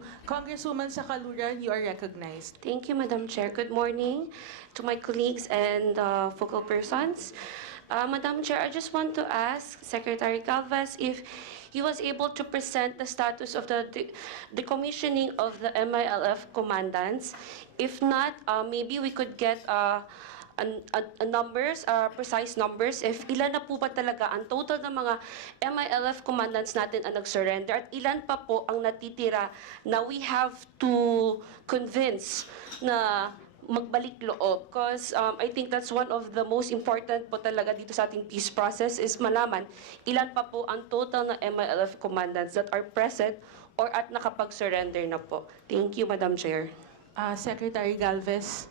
you. Congresswoman Sakaluran, you are recognized. Thank you, Madam Chair. Good morning to my colleagues and focal persons. Madam Chair, I just want to ask Secretary Galvez if he was able to present the status of the decommissioning of the MILF commandants. If not, maybe we could get numbers, precise numbers, if ilan na po ba talaga ang total ng mga MILF commandants natin ang nag-surrender at ilan pa po ang natitira na we have to convince na magbalik loob. Because I think that's one of the most important po talaga dito sa ating peace process is malaman ilan pa po ang total na MILF commandants that are present or at nakapag-surrender na po. Thank you, Madam Chair. Secretary Galvez.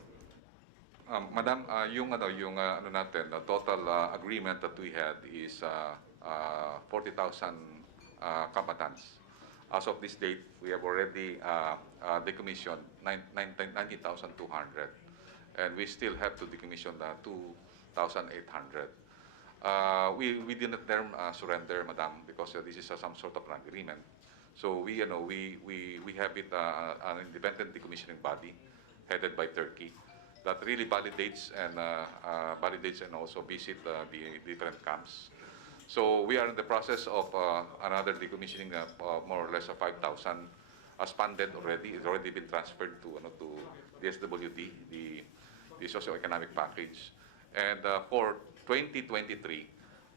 Madam, yung natin, the total agreement that we had is 40,000 combatants. As of this date, we have already decommissioned 90,200, and we still have to decommission 2,800. We didn't term surrender, Madam, because this is some sort of an agreement. So we have it an independent decommissioning body headed by Turkey that really validates and also visit the different camps. So we are in the process of another decommissioning more or less 5,000 as funded already. It's already been transferred to the SWD, the socio-economic package. And for 2023,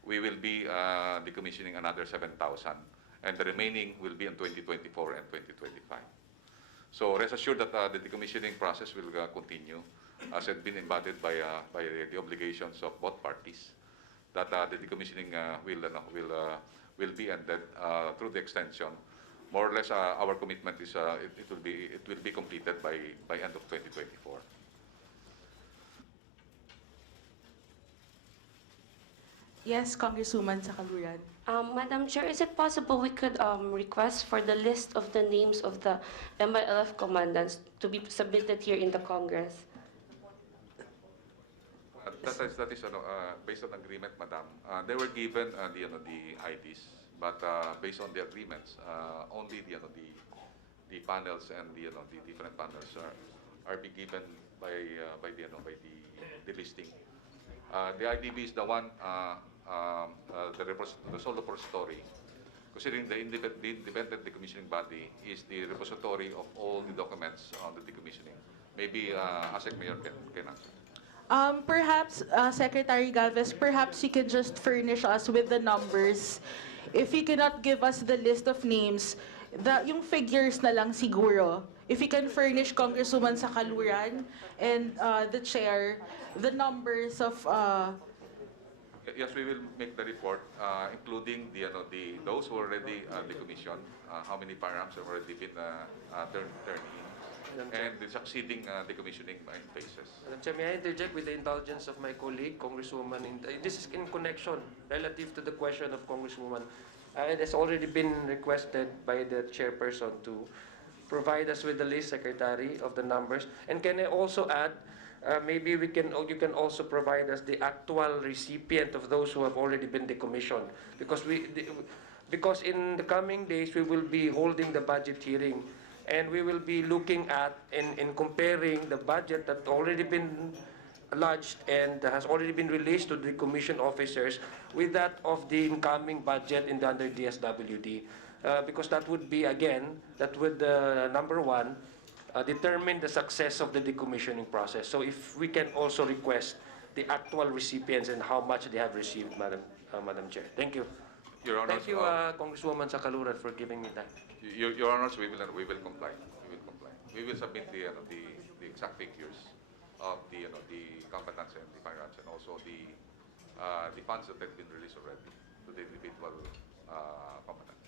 we will be decommissioning another 7,000, and the remaining will be in 2024 and 2025. So rest assured that the decommissioning process will continue as it been embodied by the obligations of both parties. That the decommissioning will be ended through the extension. More or less, our commitment is it will be completed by end of 2024. Yes, Congresswoman Sakaluran. Madam Chair, is it possible we could request for the list of the names of the MILF commandants to be submitted here in the Congress? That is based on agreement, Madam. They were given the IDs, but based on the agreements, only the panels and the different panels are be given by the listing. The IDB is the one the sole repository. Considering the independent decommissioning body is the repository of all the documents on the decommissioning. Maybe ASEC Mayor can answer. Perhaps, Secretary Galvez, perhaps you can just furnish us with the numbers. If you cannot give us the list of names, yung figures na lang siguro. If you can furnish Congresswoman Sakaluran and the chair, the numbers of... Yes, we will make the report, including those who already decommissioned, how many firearms have already been turned in, and the succeeding decommissioning in phases. Madam Chair, may I interject with the indulgence of my colleague, Congresswoman? This is in connection relative to the question of Congresswoman. It has already been requested by the chairperson to provide us with the list, Secretary, of the numbers. And can I also add, maybe you can also provide us the actual recipient of those who have already been decommissioned, because in the coming days we will be holding the budget hearing. And we will be looking at in comparing the budget that already been lodged and has already been released to the commission officers with that of the incoming budget in the under DSWD. Because that would be, again, that would, number one, determine the success of the decommissioning process. So if we can also request the actual recipients and how much they have received, Madam Chair. Thank you. Your Honors, Thank you, Congresswoman Sakaluran, for giving me that. Your Honors, we will comply. We will comply. We will submit the exact figures of the combatants and the firearms, and also the funds that have been released already to the individual combatants,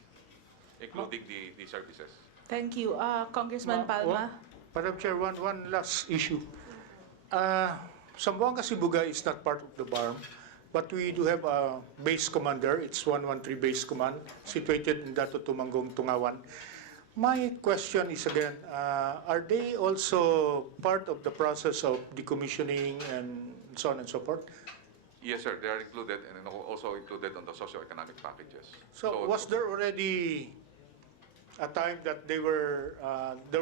including the services. Thank you. Congressman Palma. Madam Chair, one last issue. Zamboanga Sibuga is not part of the BARM, but we do have a base commander. It's 113 Base Command, situated in Dato Tumangong, Tungawan. My question is again, are they also part of the process of decommissioning and so on and so forth? Yes, sir. They are included, and also included on the socio-economic packages. So was there already a time that there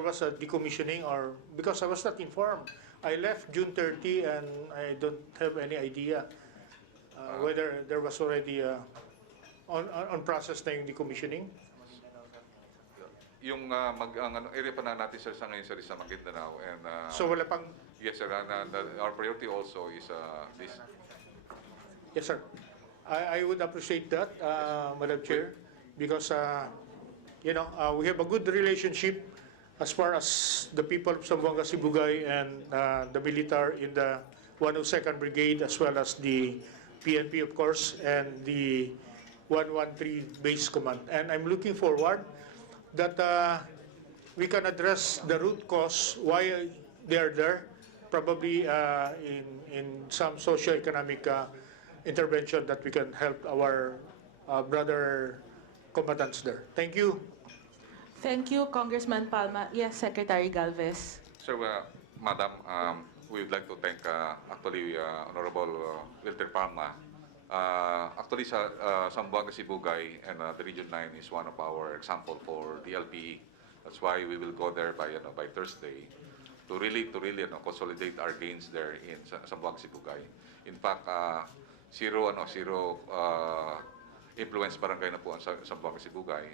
was a decommissioning, or because I was not informed. I left June 30 and I don't have any idea whether there was already on process na yung decommissioning. Yung ang area pa na natin sir sa ngayon sir is sa Maguindanao, and So wala pang, yes sir, and our priority also is this. yes sir. I would appreciate that, Madam Chair, because we have a good relationship as far as the people of Zamboanga Sibugay and the military in the 102nd Brigade, as well as the PNP, of course, and the 113 Base Command. And I'm looking forward that we can address the root cause why they are there, probably in some socio-economic intervention that we can help our brother combatants there. Thank you. Thank you, Congressman Palma. Yes, Secretary Galvez. Sir, Madam, we would like to thank actually Honorable Wilter Palma. Actually, sa Zamboanga Sibugay and the Region 9 is one of our example for the LPE. That's why we will go there by Thursday to really consolidate our gains there in Zamboanga Sibugay. In fact, zero influence barangay na po ang Zamboanga Sibugay.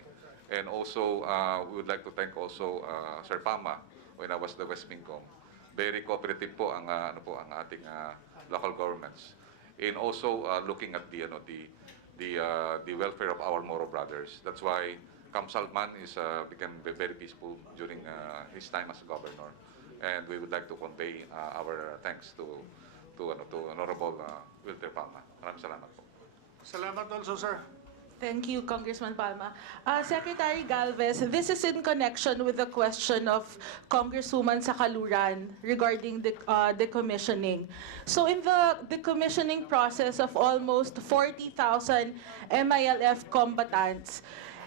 And also, we would like to thank also Sir Pama when I was the West Mingcom. Very cooperative po ang ating local governments. And also looking at the welfare of our Moro brothers. That's why Salman became very peaceful during his time as governor. And we would like to convey our thanks to Honorable Wilter Palma. Maraming salamat po. Salamat also, sir. Thank you, Congressman Palma. Secretary Galvez, this is in connection with the question of Congresswoman Sakaluran regarding the decommissioning. So in the decommissioning process of almost 40,000 MILF combatants,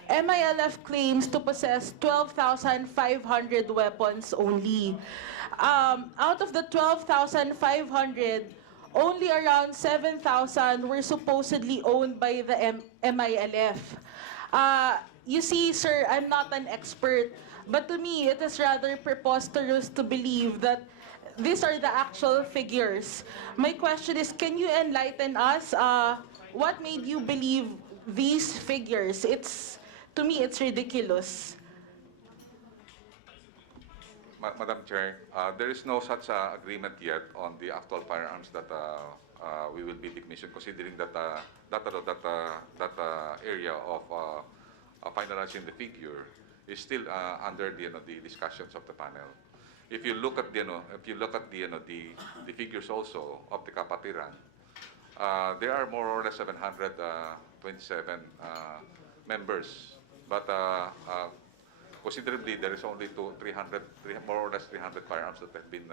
MILF claims to possess 12,500 weapons only. Out of the 12,500, only around 7,000 were supposedly owned by the MILF. You see, sir, I'm not an expert, but to me, it is rather preposterous to believe that these are the actual figures. My question is, can you enlighten us? What made you believe these figures? To me, it's ridiculous. Madam Chair, there is no such agreement yet on the actual firearms that we will be decommissioned, considering that that area of finalizing the figure is still under the discussions of the panel. If you look at the figures also of the kapatiran, there are more or less 727 members, but considerably, there is only more or less 300 firearms that have been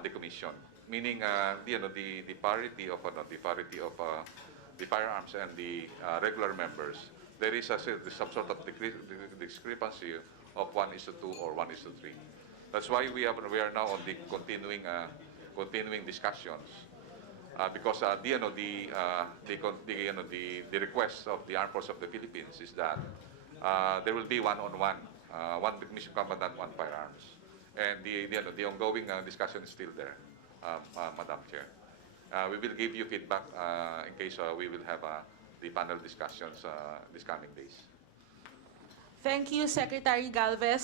decommissioned. Meaning, the parity of the firearms and the regular members, there is some sort of discrepancy of 1:2 or 1:3. That's why we are now on the continuing discussions, because the request of the Armed Forces of the Philippines is that there will be one decommissioned combatant, one firearms, and the ongoing discussion is still there, Madam Chair. We will give you feedback in case we will have the panel discussions these coming days. Thank you, Secretary Galvez.